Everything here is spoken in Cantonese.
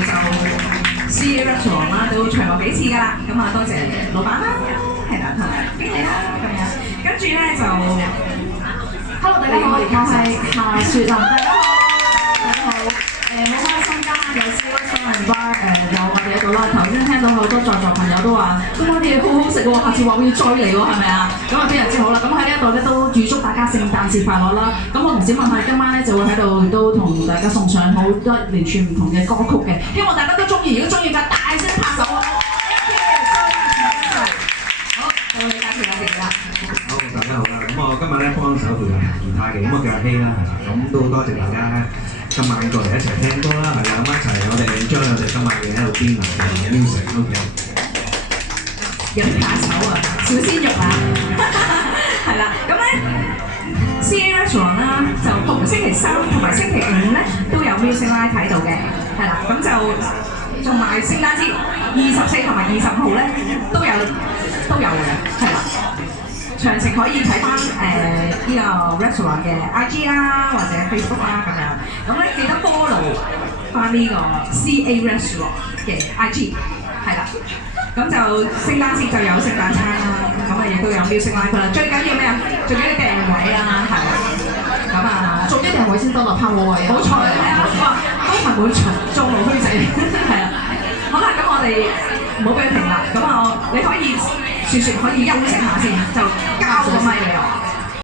就 CA Restaurant 啦，都隨過幾次㗎啦。咁啊，多謝老闆啦，係啦，同埋經理啦咁樣。跟住咧就 ，Hello 大家好，我係夏雪蘭，大家好，大家好。好開心今晚有 CA Restaurant Bar 有我哋喺度啦。頭先聽到好多在座朋友都話，今晚啲嘢好好食喎，下次話會要再嚟喎，係咪啊？咁啊非常之好啦。咁喺呢一度咧都預祝大家聖誕節快樂啦。咁我同小問題今晚咧就會喺度都同大家送上好多連串唔同嘅歌曲嘅，希望大家都中意。如果中意嘅，大聲拍手啊！好，到你介紹下自己啦。好，大家好啦。咁我今日咧幫手做彈吉他嘅，咁我叫阿希啦，係啦。咁都多謝大家今晚過嚟一齊聽歌啦，係啦。咁一齊我哋 enjoy 我哋今晚嘅喺度邊流嘅 music，OK。有啲怕醜啊，小鮮肉啊，係啦。咁咧 CA Restaurant 啦，就逢星期三同埋星期五咧都有 music live 睇到嘅，係啦。咁就同埋聖誕節24同埋25號咧都有嘅，係啦。詳情可以睇翻呢個 restaurant 嘅 IG 啦，或者 Facebook 啦咁樣。咁咧記得 follow 翻呢個 CA Restaurant 嘅 IG， 係啦。咁就聖誕節就有聖誕餐啦，咁啊亦都有 music live 啦。最緊要咩啊？最緊要訂位啦，係啦。咁啊，做一訂位先得啦，拍我位。冇錯，係啊，哇，都係滿場眾怒虛仔，係啊。好啦，咁我哋唔好俾佢停啦。咁啊，你可以説可以休息下先，就交個咪俾我。